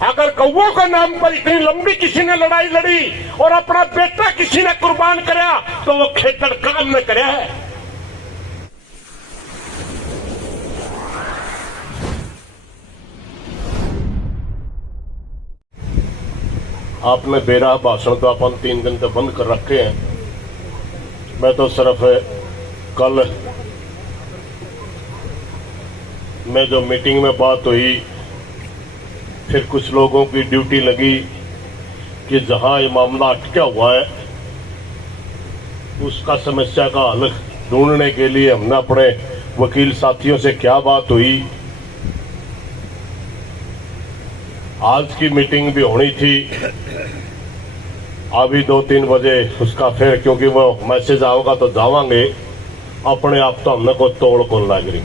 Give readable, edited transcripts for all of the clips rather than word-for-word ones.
अगर गौओं के नाम पर इतनी लंबी किसी ने लड़ाई लड़ी और अपना बेटा किसी ने कुर्बान कराया तो वो खेतड़ काम न करे। आपने बेरा भाषण तो अपन 3 घंटे बंद कर रखे हैं। मैं तो सिर्फ कल में जो मीटिंग में बात हुई, फिर कुछ लोगों की ड्यूटी लगी कि जहां ये मामला अटका हुआ है उसका समस्या का हल ढूंढने के लिए हमने अपने वकील साथियों से क्या बात हुई। आज की मीटिंग भी होनी थी, अभी 2-3 बजे उसका फिर क्योंकि वो मैसेज आओगा तो जावांगे। अपने आप तो हमने को तोड़ को लग रही।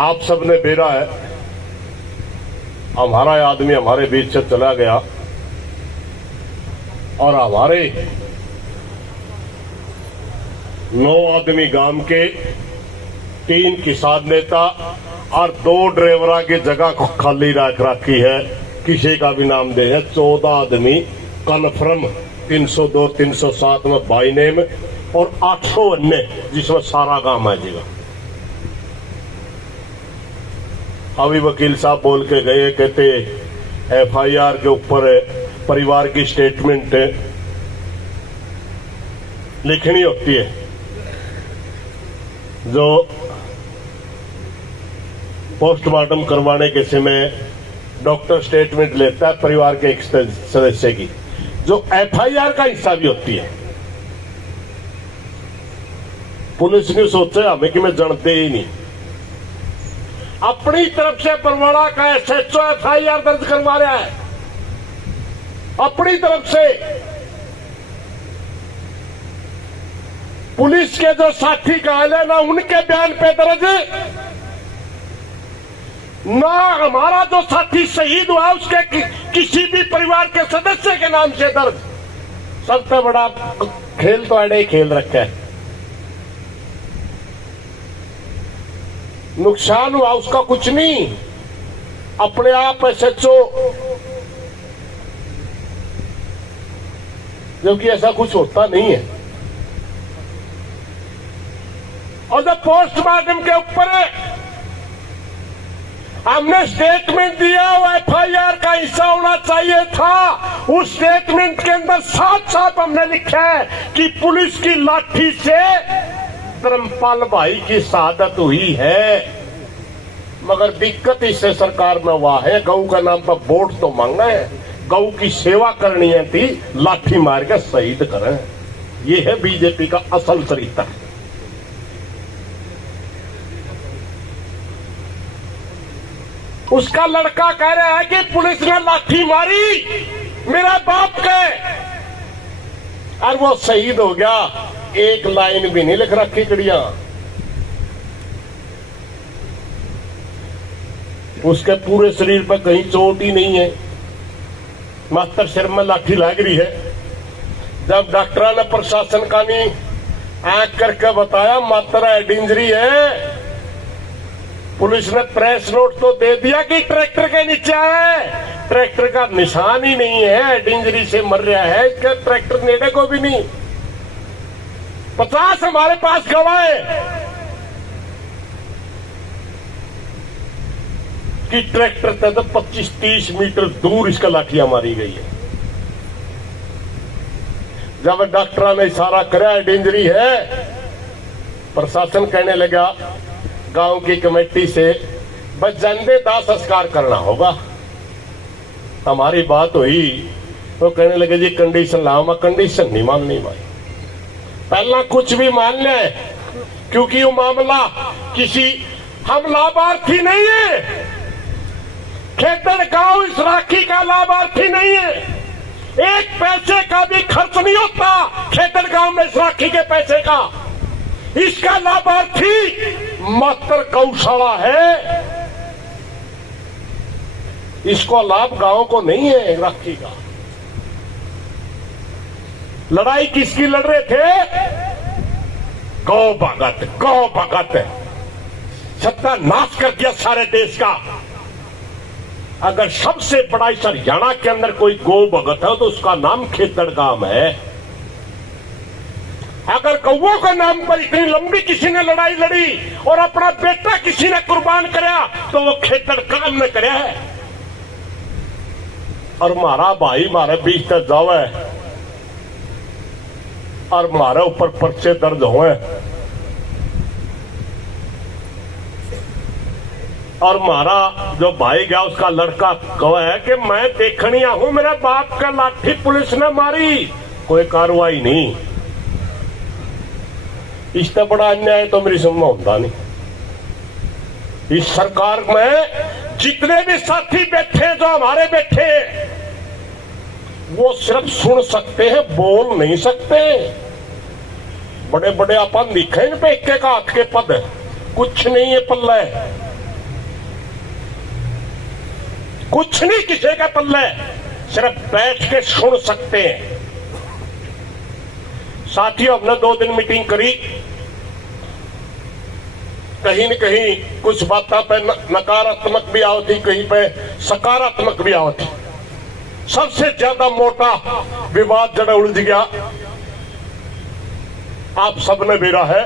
आप सबने बेरा है, हमारा आदमी हमारे बीच से चला गया और हमारे 9 आदमी गांव के, 3 किसान नेता और 2 ड्राइवरा की जगह को खाली रख रखी है। किसी का भी नाम दे है। 14 आदमी कन्फर्म 302, 307 में बाई नेम और 800 अन्य जिसमें सारा काम आ जाएगा। अभी वकील साहब बोल के गए, कहते एफआईआर के ऊपर परिवार की स्टेटमेंट लिखनी होती है। जो पोस्टमार्टम करवाने के समय डॉक्टर स्टेटमेंट लेता है परिवार के एक सदस्य की, जो एफआईआर का हिस्सा भी होती है। पुलिस ने सोचा हमें कि मैं जानते ही नहीं। अपनी तरफ से बरवाड़ा का एसएचओ एफआईआर दर्ज करवा रहा है अपनी तरफ से। पुलिस के जो साथी घायल है ना उनके बयान पे दर्ज, ना हमारा जो साथी शहीद हुआ उसके किसी भी परिवार के सदस्य के नाम से दर्ज। सबसे बड़ा खेल तो अड़े खेल रखा है। नुकसान हुआ उसका कुछ नहीं, अपने आप एसएचओ, जबकि ऐसा कुछ होता नहीं है। और जब पोस्टमार्टम के ऊपर हमने स्टेटमेंट दिया वो एफआईआर का हिस्सा होना चाहिए था। उस स्टेटमेंट के अंदर साफ साफ हमने लिखा है कि पुलिस की लाठी से धर्मपाल भाई की शहादत हुई है। मगर दिक्कत इससे सरकार में हुआ है, गऊ का नाम पर वोट तो मांगना है, गऊ की सेवा करनी है थी, लाठी मार के शहीद करें। ये है बीजेपी का असल तरीका। उसका लड़का कह रहा है कि पुलिस ने लाठी मारी मेरा बाप के और वो शहीद हो गया। एक लाइन भी नहीं लिख रखी चिड़िया। उसके पूरे शरीर पर कहीं चोट ही नहीं है, मात्र सिर में लाठी लग रही है। जब डॉक्टर ने प्रशासन का नहीं आंख करके बताया मात्र हेड इंजरी है, पुलिस ने प्रेस नोट तो दे दिया कि ट्रैक्टर के नीचे है, ट्रैक्टर का निशान ही नहीं है, हेड इंजरी से मर रहा है। इसका ट्रैक्टर नेड़े को भी नहीं। 50 हमारे पास गवाह है कि ट्रैक्टर से तो 25-30 मीटर दूर इसका लाठियां मारी गई है। जब डॉक्टर ने इशारा करा हेड इंजरी है, प्रशासन कहने लगा गांव की कमेटी से बस जंदे दाह संस्कार करना होगा। हमारी बात हुई तो कहने लगे जी कंडीशन लाओ। मैं कंडीशन नहीं माननी भाई, पहला कुछ भी मान ले, क्योंकि वो मामला किसी हम लाभार्थी नहीं है। खेतड़ गांव इस राखी का लाभार्थी नहीं है। एक पैसे का भी खर्च नहीं होता खेतड़ गांव में इस राखी के पैसे का। इसका लाभार्थी मात्र गौशाला है। इसको लाभ गांव को नहीं है राखी का। लड़ाई किसकी लड़ रहे थे? गौ भगत सत्यानाश कर दिया सारे देश का। अगर सबसे बड़ा इस हरियाणा के अंदर कोई गौ भगत है तो उसका नाम खेतड़ गांव है। अगर गौओं के नाम पर इतनी लंबी किसी ने लड़ाई लड़ी और अपना बेटा किसी ने कुर्बान कराया तो वो खेतड़ काम ने कराया है। और मारा भाई मारे बीच तक जावे और मारे ऊपर पर्चे दर्ज हुए और मारा जो भाई गया उसका लड़का कहा है कि मैं देखनिया हूं मेरे बाप का लाठी पुलिस ने मारी, कोई कार्रवाई नहीं। इससे बड़ा अन्याय तो मेरी समझ में होता नहीं। इस सरकार में जितने भी साथी बैठे जो हमारे बैठे वो सिर्फ सुन सकते हैं, बोल नहीं सकते। बड़े बड़े अपन दिखे इन पे एक हाथ के पद, कुछ नहीं है पल्ले, कुछ नहीं किसी का पल्ले, सिर्फ बैठ के सुन सकते हैं। साथियों, हमने 2 दिन मीटिंग करी, कहीं न कहीं कुछ बातों पे नकारात्मक भी आवती, कहीं पे सकारात्मक भी आवती। सबसे ज्यादा मोटा विवाद जड़ा उलझ गया, आप सबने बेरा है,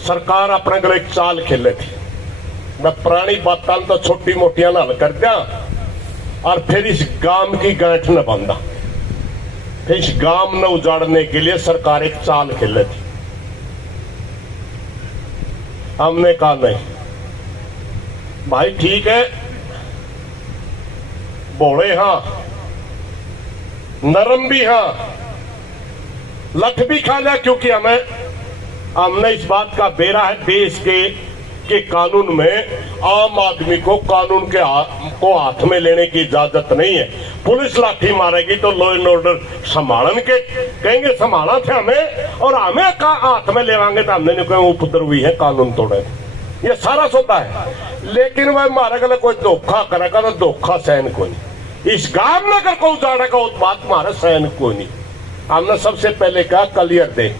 सरकार अपने गले एक चाल खेले थी। मैं पुरानी बातों तो छोटी मोटियां ना हल कर दिया और फिर इस गांव की गांठ न बांधा। फिर इस गांव न उजाड़ने के लिए सरकार एक चाल खेले थी। हमने कहा नहीं भाई, ठीक है, बोले हाँ, नरम भी हाँ, लठ भी खा लिया, क्योंकि हमने इस बात का बेरा है देश के कानून में आम आदमी को कानून को हाथ में लेने की इजाजत नहीं है। पुलिस लाठी मारेगी तो लॉ एंड ऑर्डर संभालन के कहेंगे संभाला थे हमें, और हमें का हाथ में लेवांगे तो हमने नहीं कहेंगे उपद्रवी है, कानून तोड़े। ये सारा सोता है, लेकिन वह मारे गले कोई धोखा करेगा तो धोखा सहन को नहीं। इस गांव में अगर कोई उजाड़ेगा उस बात मारे सहन को नहीं। हमने सबसे पहले कहा क्लियर दे,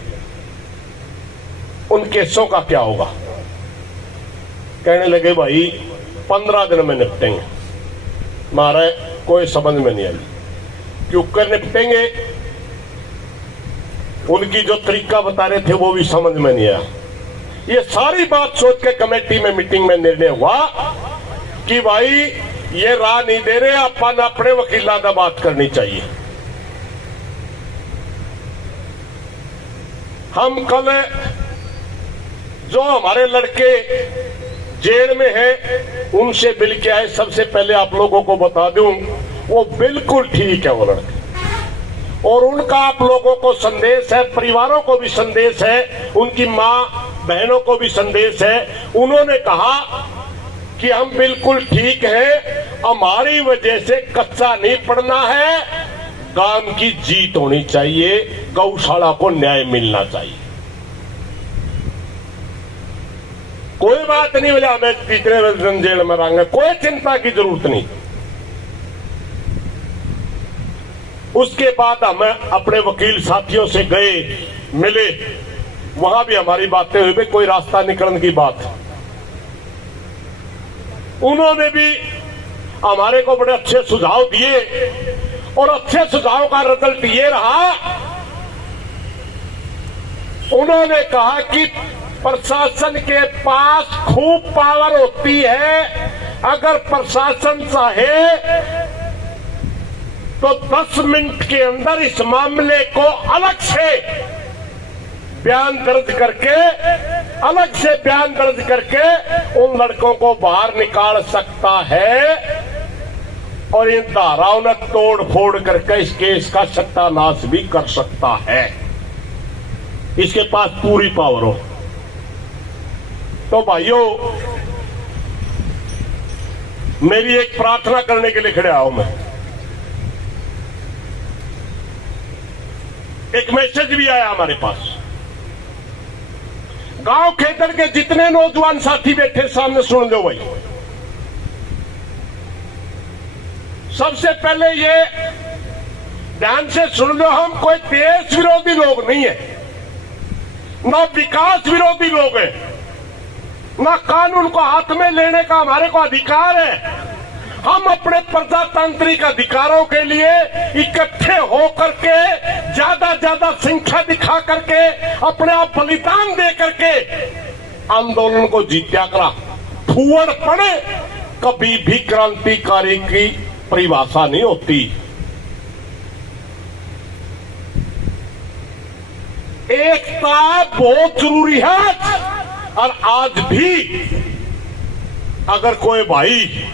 उन केसों का क्या होगा। कहने लगे भाई 15 दिन में निपटेंगे। मारे कोई समझ में नहीं आई, क्यों कर निपटेंगे, उनकी जो तरीका बता रहे थे वो भी समझ में नहीं आया। ये सारी बात सोच के कमेटी में मीटिंग में निर्णय हुआ कि भाई ये राह नहीं दे रहे, अपन अपने वकीलों से बात करनी चाहिए। हम कल जो हमारे लड़के जेल में हैं उनसे मिल के आए। सबसे पहले आप लोगों को बता दूं, वो बिल्कुल ठीक है वो लड़के, और उनका आप लोगों को संदेश है, परिवारों को भी संदेश है, उनकी मां बहनों को भी संदेश है। उन्होंने कहा कि हम बिल्कुल ठीक हैं, हमारी वजह से कच्चा नहीं पड़ना है, गांव की जीत होनी चाहिए, गौशाला को न्याय मिलना चाहिए। कोई बात नहीं बोले हमें कितने दिन जेल में रहेंगे, कोई चिंता की जरूरत नहीं। उसके बाद हम अपने वकील साथियों से गए, मिले, वहां भी हमारी बातें हुई, कोई रास्ता निकलने की बात। उन्होंने भी हमारे को बड़े अच्छे सुझाव दिए, और अच्छे सुझाव का रिजल्ट ये रहा, उन्होंने कहा कि प्रशासन के पास खूब पावर होती है, अगर प्रशासन चाहे तो 10 मिनट के अंदर इस मामले को अलग से बयान दर्ज करके उन लड़कों को बाहर निकाल सकता है, और इन धाराओं ने तोड़ फोड़ करके इस केस का सत्यानाश भी कर सकता है। इसके पास पूरी पावर हो। तो भाइयों, मेरी एक प्रार्थना करने के लिए खड़े आऊं मैं। एक मैसेज भी आया हमारे पास, गांव खेतर के जितने नौजवान साथी बैठे सामने सुन लो भाई। सबसे पहले ये ध्यान से सुन लो, हम कोई देश विरोधी लोग नहीं है। ना विकास विरोधी लोग हैं, ना कानून को हाथ में लेने का हमारे को अधिकार है। हम अपने प्रजातांत्रिक अधिकारों के लिए इकट्ठे होकर के ज्यादा संख्या दिखा करके अपने आप बलिदान दे करके आंदोलन को जीत्या करा। फूवड़ पड़े कभी भी क्रांतिकारी की परिभाषा नहीं होती। एकता बहुत जरूरी है। और आज भी अगर कोई भाई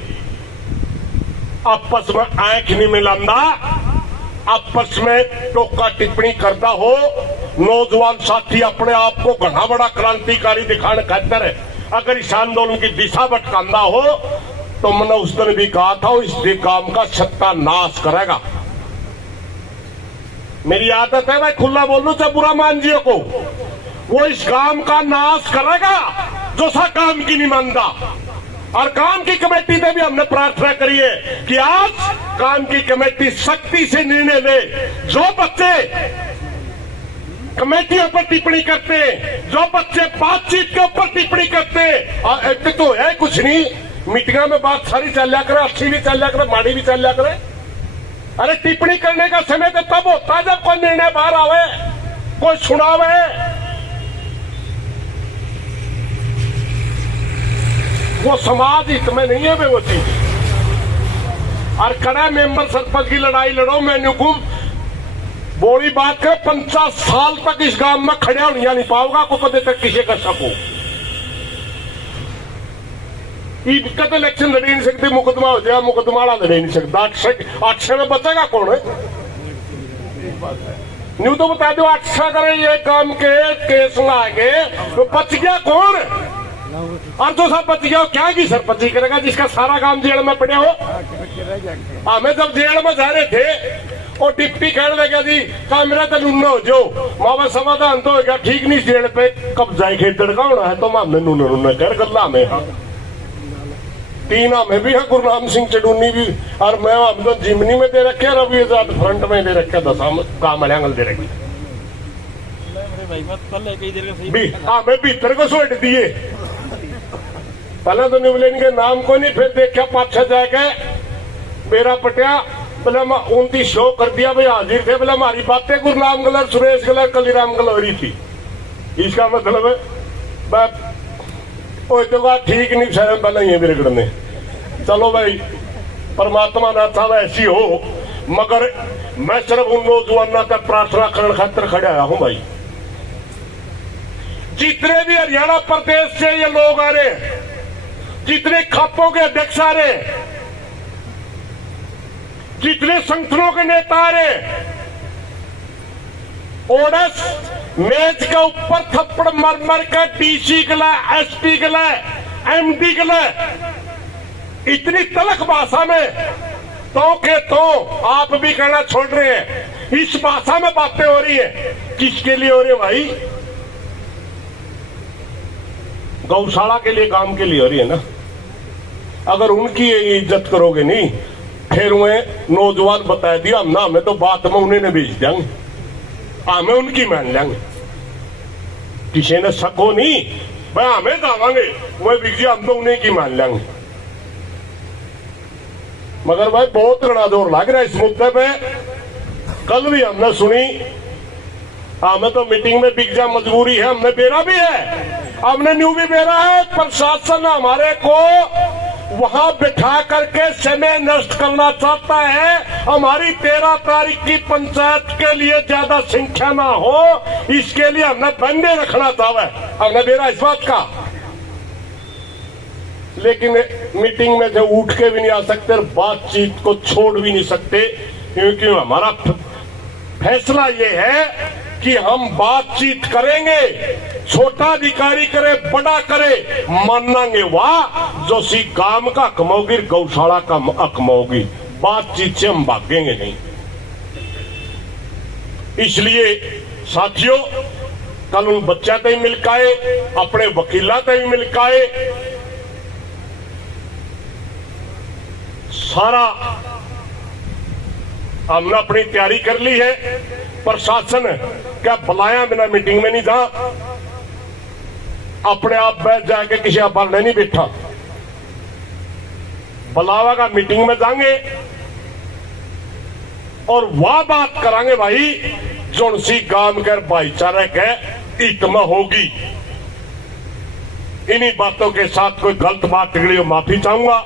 आपस में आंख नहीं मिलांदा, आपस में टोका टिप्पणी करता हो, नौजवान साथी अपने आप को घना बड़ा क्रांतिकारी दिखाने खातर अगर इस आंदोलन की दिशा भटकांदा हो, तो मैंने उस दिन भी कहा था इस काम का सत्यानाश करेगा। मेरी आदत है भाई खुला बोलूं चाहे बुरा मान जियो को, वो इस काम का नाश करेगा जो सा काम की नहीं मानता। और काम की कमेटी से भी हमने प्रार्थना करी है कि आज काम की कमेटी सख्ती से निर्णय ले। जो बच्चे कमेटियों पर टिप्पणी करते हैं, जो बच्चे बातचीत के ऊपर टिप्पणी करते हैं, और एक तो है कुछ नहीं, मीटिंग में बात सारी चल करे, अच्छी भी चल करे, माड़ी भी चल करे। अरे टिप्पणी करने का समय तो तब होता जब कोई निर्णय बाहर आवे, कोई सुनावे। वो समाज हित में नहीं है वो चीज। और कड़ा मेंबर सरपंच की लड़ाई लड़ो, मैंने को बोली बात कर 50 साल तक इस गांव में खड़े होने नहीं पाओगा को कदे तक किसी कर सको। ईद इलेक्शन लड़ी नहीं सकती, मुकदमा हो जाएगा, मुकदमा लड़े नहीं सकता। 800 में बचेगा कौन है? न्यू तो बता दो 800 करे ये काम के केस में आगे तो बच गया कौन? और जो सब बच गया क्या की सरपंची करेगा जिसका सारा काम जेल में पड़े हो? हमें जब जेल में जा रहे थे और टिप्टी कहने लगा जी कामरा तो नूना हो जो मावा समाधान तो हो गया, ठीक नहीं जेल पे कब जाए खेतड़ का होना है तो हमने नूना नूना कर गला में। हाँ तीन में भी है, गुरनाम सिंह चडूनी भी, और मैं हम तो जिमनी में दे रखे, रवि आजाद फ्रंट में दे रखे, 10 काम अलियांगल दे रखी हमें भीतर को सोट दिए। पहले तो निवलेन के नाम को नहीं, फिर देखा पाछा जाके मेरा पटिया बोले 29 शो कर दिया भाई हाजिर थे। बोले हमारी बातें गुरनाम गलर, सुरेश गलर, कलीराम गलोरी थी। इसका मतलब है तो बात ठीक नहीं, शायद पहले ये बिगड़ने। चलो भाई परमात्मा ना था ऐसी हो, मगर मैं सिर्फ उन नौजवानों का प्रार्थना करने खातिर खड़े आया हूं भाई। जितने भी हरियाणा प्रदेश से ये लोग आ रहे, जितने खापों के अध्यक्ष आ रहे, जितने संगठनों के नेता आ रहे, ओडस मेज के ऊपर थप्पड़ मर मर कर डीसी गला, एसपी गला, एमडी गला, इतनी तलख भाषा में तो के तो आप भी कहना छोड़ रहे हैं। इस भाषा में बातें हो रही है, किसके लिए हो रही है भाई? गौशाला के लिए, काम के लिए हो रही है ना। अगर उनकी इज्जत करोगे नहीं, फिर उन्हें नौजवान बता दिया हम ना, हमें तो बात में उन्हें भेज देंगे, हमें उनकी मान लेंगे। किसी ने सको नहीं भाई हमें जावांगे वह बिगजी, हम तो उन्हें की मान लेंगे। मगर भाई बहुत रणा-जोर लग रहा है इस मुद्दे पे। कल भी हमने सुनी, हमें तो मीटिंग में बिक जा मजबूरी है, हमने बेरा भी है, हमने न्यू भी बेरा है। प्रशासन हमारे को वहां बिठा करके समय नष्ट करना चाहता है। हमारी 13 तारीख की पंचायत के लिए ज्यादा संख्या ना हो, इसके लिए हमने बंदे रखना चाहा है, हमने बेरा इस बात का। लेकिन मीटिंग में से उठ के भी नहीं आ सकते और बातचीत को छोड़ भी नहीं सकते, क्योंकि हमारा फैसला ये है कि हम बातचीत करेंगे, छोटा अधिकारी करे बड़ा करे, मानेंगे वाह जो सी काम का कमाओगी, गौशाला का कमाओगी। बातचीत से हम भागेंगे नहीं। इसलिए साथियों कल उन बच्चा तय मिलकाए, अपने वकीला तय मिलकाए, सारा हमने अपनी तैयारी कर ली है। प्रशासन क्या बुलाया बिना मीटिंग में नहीं था, अपने आप बैठ जाके किसी का बलने नहीं बैठा, बुलावागा, मीटिंग में जाएंगे और वह बात करांगे भाई जो सी गांव के भाईचारे के हित में होगी। इन्हीं बातों के साथ कोई गलत बात निकली हो माफी चाहूंगा।